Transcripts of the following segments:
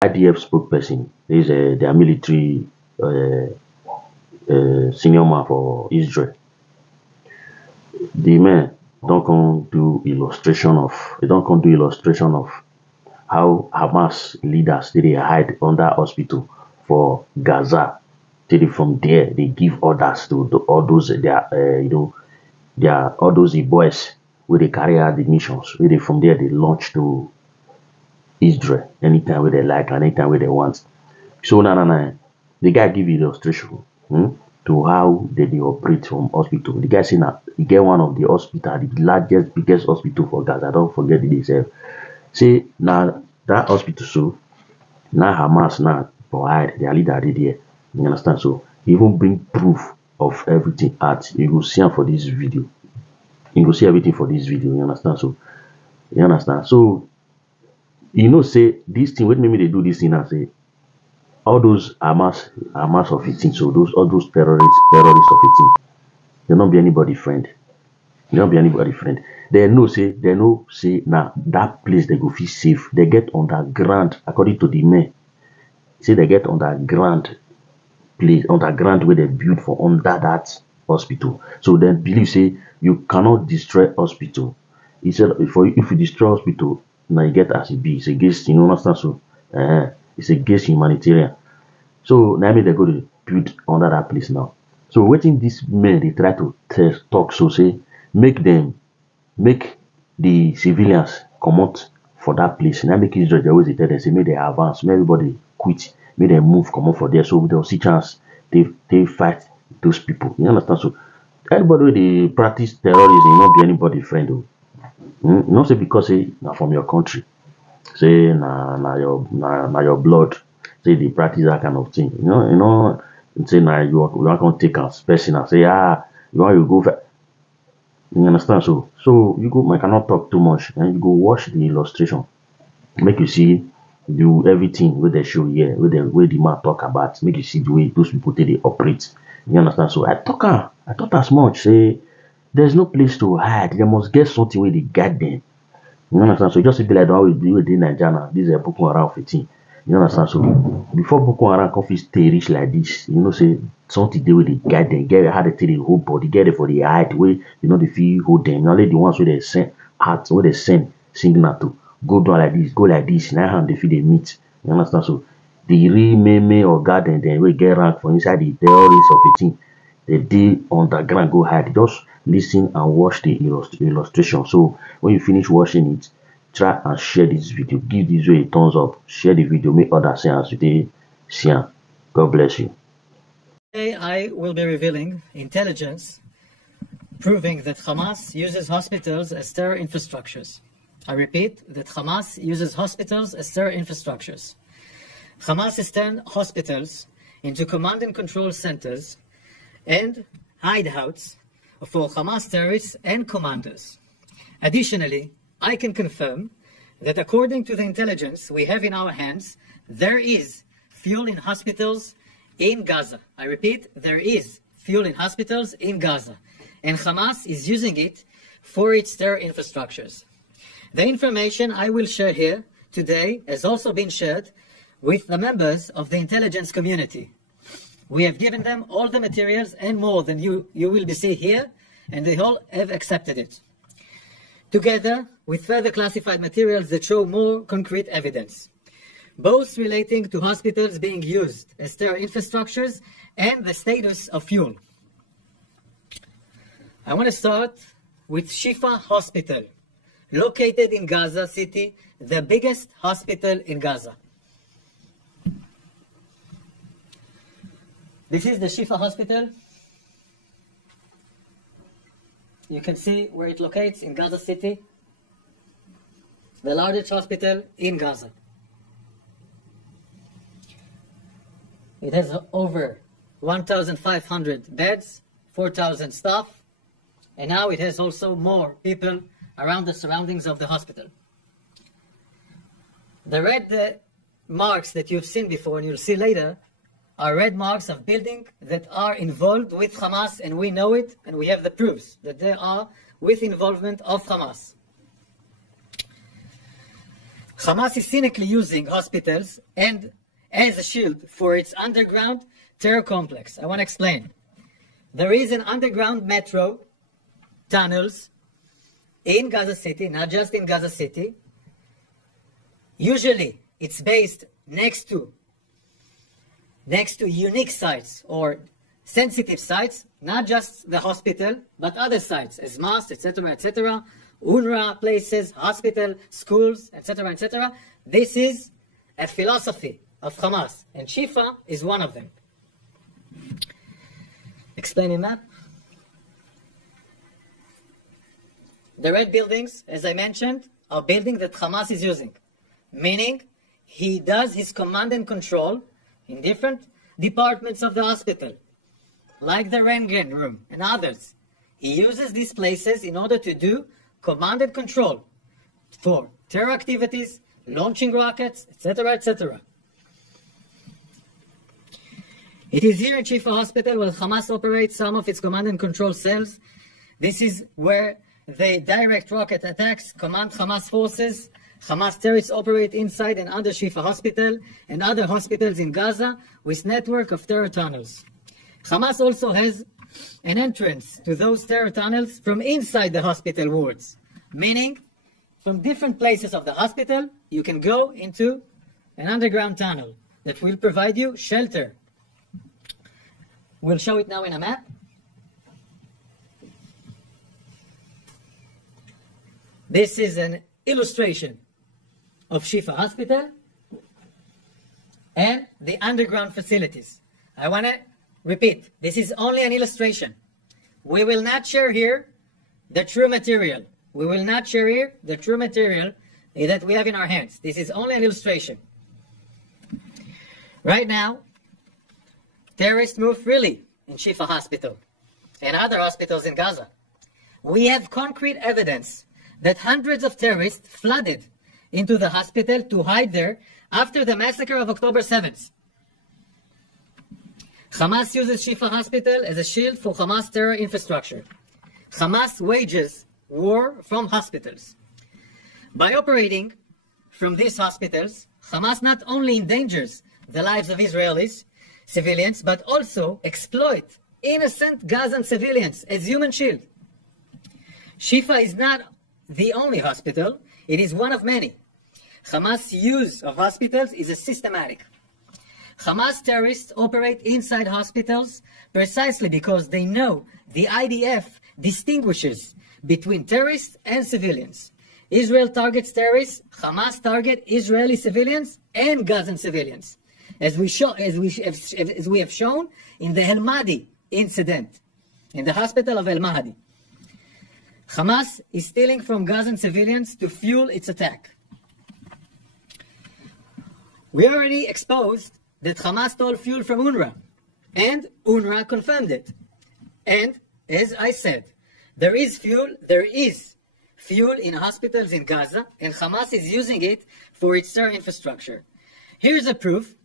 IDF spokesperson is their military senior man for Israel. The man don't come do illustration of how Hamas leaders they hide under hospital for Gaza. Till from there they give orders to all those their all those boys where they carry out the missions. Where they from there they launch to Israel anytime where they like and anytime where they want. So na the guy give illustration to how they operate from hospital. The guy say na he get one of the hospital, the largest, biggest hospital for Gaza. Don't forget the itself. Say now that hospital so now Hamas now for hide their leader dey there. You understand? So even bring proof of everything out. You go see am for this video. You go see everything for this video. You understand? So you understand? So you know say this thing, what make me they do this thing and say all those Hamas of 18, so all those terrorists of 18, they not be anybody friend. They not be anybody friend. They know say now that place they go feel safe. They get underground, according to the men. Say they get underground place, underground where they build for under that hospital. So then believe say you cannot destroy hospital. He said if you destroy hospital, now you get as it be. It's against, you understand? So it's against humanitarian. So now they go to build under that place now. So waiting these men they try to talk so say make the civilians come out for that place. Now make Israel they always tell them say make they advance, make everybody quit, make them move, come out for there so they'll see chance they fight those people. You understand? So anybody where they practice terrorism, not be anybody friend though. Not say because say na from your country, say na your blood, say they practice that kind of thing. Say na you are gonna take as person and say you go for, you understand? So you go, I cannot talk too much and you go watch the illustration, make you see do everything where they show here, where the man talk about, make you see the way those people they operate. You understand? So I thought as much, say there's no place to hide. They must get something where they guide them. You understand? So just be like the one we do in Nigeria. This is a Boko Haram 15. You understand? So before Boko Haram come stay rich like this, say something they will guide them, get how they take the whole body, get it for the height way, they feel hold them. Only the ones where they send heart, where they send signal to go down like this, go like this, now hand they feel they meet. You understand? So the real meme or garden then we get rank for inside the terrorists of 18. They did underground go hide. Just listen and watch the illustration. So when you finish watching it, try and share this video. Give this video a thumbs up. Share the video. Make others see as you see. God bless you. Today I will be revealing intelligence proving that Hamas uses hospitals as terror infrastructures. I repeat that Hamas uses hospitals as terror infrastructures. Hamas has turned hospitals into command and control centers and hideouts for Hamas terrorists and commanders. Additionally, I can confirm that according to the intelligence we have in our hands, there is fuel in hospitals in Gaza. I repeat, there is fuel in hospitals in Gaza, and Hamas is using it for its terror infrastructures. The information I will share here today has also been shared with the members of the intelligence community. We have given them all the materials and more than you will be seeing here, and they all have accepted it, together with further classified materials that show more concrete evidence, both relating to hospitals being used as terror infrastructures and the status of fuel. I want to start with Shifa Hospital, located in Gaza City, the biggest hospital in Gaza. This is the Shifa Hospital. You can see where it locates in Gaza City, the largest hospital in Gaza. It has over 1,500 beds, 4,000 staff, and now it has also more people around the surroundings of the hospital. The red marks that you've seen before and you'll see later are red marks of buildings that are involved with Hamas, and we know it, and we have the proofs that they are with involvement of Hamas. Hamas is cynically using hospitals and as a shield for its underground terror complex. I want to explain. There is an underground metro tunnels in Gaza City, not just in Gaza City. Usually it's based next to unique sites or sensitive sites, not just the hospital, but other sites, as mosques, etc., etc., UNRWA places, hospital, schools, etc., etc. This is a philosophy of Hamas, and Shifa is one of them. Explaining that. The red buildings, as I mentioned, are buildings that Hamas is using, meaning he does his command and control in different departments of the hospital, like the Röntgen room and others. He uses these places in order to do command and control for terror activities, launching rockets, etc., etc. It is here in Shifa Hospital where Hamas operates some of its command and control cells. This is where they direct rocket attacks, command Hamas forces. Hamas terrorists operate inside and under Shifa Hospital and other hospitals in Gaza with network of terror tunnels. Hamas also has an entrance to those terror tunnels from inside the hospital wards, meaning from different places of the hospital you can go into an underground tunnel that will provide you shelter. We'll show it now in a map. This is an illustration of Shifa Hospital and the underground facilities. I want to repeat, this is only an illustration. We will not share here the true material. We will not share here the true material that we have in our hands. This is only an illustration. Right now, terrorists move freely in Shifa Hospital and other hospitals in Gaza. We have concrete evidence that hundreds of terrorists flooded into the hospital to hide there after the massacre of October 7th. Hamas uses Shifa Hospital as a shield for Hamas terror infrastructure. Hamas wages war from hospitals. By operating from these hospitals, Hamas not only endangers the lives of Israelis, civilians, but also exploit innocent Gazan civilians as human shield. Shifa is not the only hospital, it is one of many. Hamas' use of hospitals is a systematic. Hamas terrorists operate inside hospitals precisely because they know the IDF distinguishes between terrorists and civilians. Israel targets terrorists, Hamas target Israeli civilians and Gazan civilians, as we have shown in the El Mahdi incident, in the hospital of El Mahdi. Hamas is stealing from Gazan civilians to fuel its attack. We already exposed that Hamas stole fuel from UNRWA, and UNRWA confirmed it. And, as I said, there is fuel in hospitals in Gaza, and Hamas is using it for its terror infrastructure. Here's a proof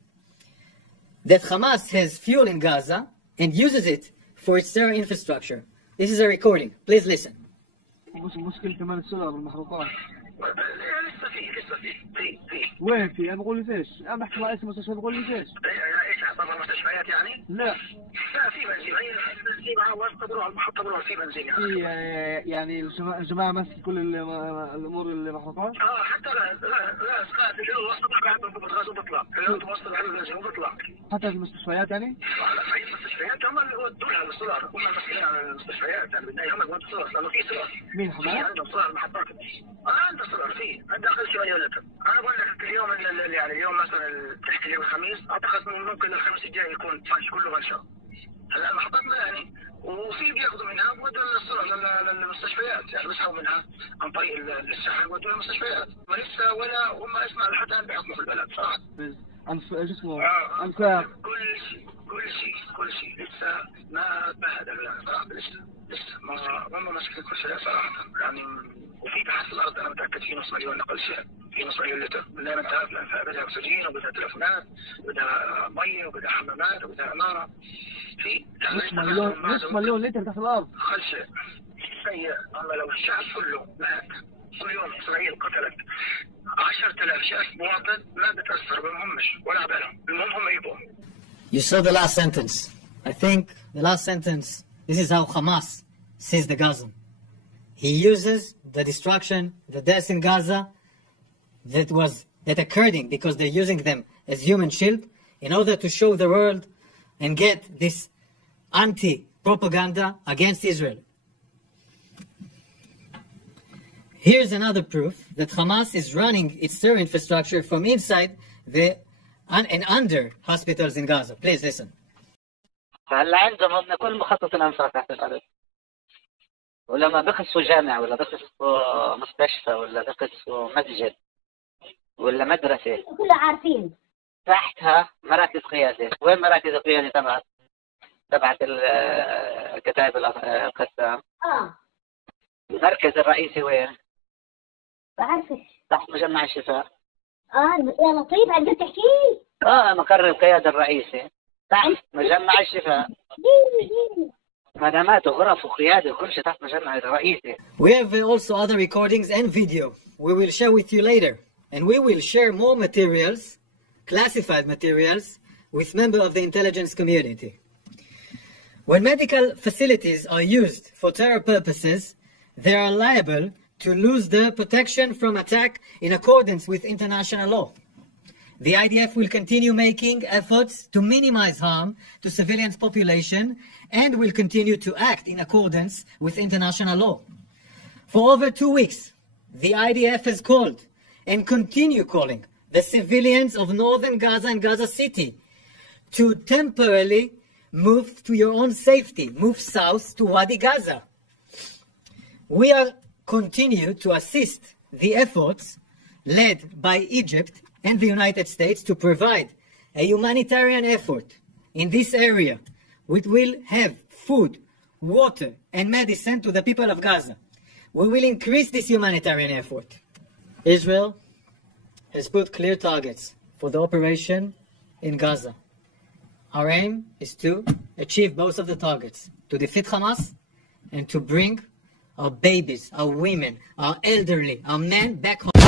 that Hamas has fuel in Gaza and uses it for its terror infrastructure. This is a recording. Please listen. مشكلة كمان السولار والمحروقات. لسه في وين في؟ أنا بقول لي فيش؟ أنا بحكي مع اسم المستشفى بقول لي فيش؟ ايش اعتبر مستشفيات يعني؟ لا في بنزين، هي بنزين وسط بروح المحطة بروح في بنزين يعني. في يعني الجماعة ماسك كل الأمور المحروقات؟ حتى لا اسقاط اللي هو وسط بروح عندهم غاز وبطلع، اللي هو توصل على البنزين وبطلع. حتى المستشفيات يعني؟ لا في المستشفيات هم اللي ودوها على السولار، هم المسؤولين عن المستشفيات يعني بالنهاية هم اللي ودوا السولار، لأنه في سولار. مين حماس؟ عندهم سولار المحطات. عنده سولار فيه، عنده أقل شيء يولد. أنا بقول لك اليوم يعني اليوم مثلا تحكي اليوم الخميس، أعتقد ممكن الخميس الجاي يكون فاش كله غشا. هلا المحطات ما يعني وفي بياخذوا منها بودوا للمستشفيات، يعني بيسحبوا منها عن طريق الشحن بودوا للمستشفيات، ما لسه ولا هم اسمع لحتى الان بيحكموا في البلد صراحه. عن شو اسمه؟ عن كل شيء لسه ما تبهدلوا يعني صراحه لسه ما ماسكين كل شيء صراحه يعني. وفي تحت الارض انا متاكد في نص مليون اقل شيء، في نص مليون لتر زي ما انت عارف، بدها اكسجين وبدها تلفونات وبدها ميه وبدها حمامات وبدها عماره. في نص مليون لتر تحت الارض اقل شيء سيء. اما لو الشعب كله مات كل يوم إسرائيل قتلت 10,000 شخص مواطن ما بتأثر بهمش ولا بالهم، المهم هم يبون. You saw the last sentence. I think the last sentence, this is how Hamas sees the Gaza. He uses the destruction, the deaths in Gaza that occurring because they're using them as human shield in order to show the world and get this anti-propaganda against Israel. Here's another proof that Hamas is running its terror infrastructure from inside and under hospitals in Gaza. Please listen. فهلا عندهم كل مخطط الانفاق تحت الارض، ولما بخسوا جامع ولا بخسوا مستشفى ولا بخسوا مسجد ولا مدرسه كلها عارفين تحتها مراكز قياده. وين مراكز القياده تبعت الكتائب القسام؟ المركز الرئيسي وين؟ بعرفش. تحت مجمع الشفاء. يا لطيف عم تحكي؟ مقر القياده الرئيسي تحت مجمع الشفاء. مدامات وغرف وقياده وكل شيء تحت مجمع الرئيسي. We have also other recordings and video we will share with you later, and we will share more materials, classified materials, with members of the intelligence community. When medical facilities are used for terror purposes, they are liable to lose their protection from attack in accordance with international law. The IDF will continue making efforts to minimize harm to civilians' population and will continue to act in accordance with international law. For over 2 weeks, the IDF has called and continue calling the civilians of northern Gaza and Gaza City to temporarily move to your own safety, move south to Wadi Gaza. We are continue to assist the efforts led by Egypt and the United States to provide a humanitarian effort in this area, which will have food, water, and medicine to the people of Gaza. We will increase this humanitarian effort. Israel has put clear targets for the operation in Gaza. Our aim is to achieve both of the targets, to defeat Hamas and to bring our babies, our women, our elderly, our men back home.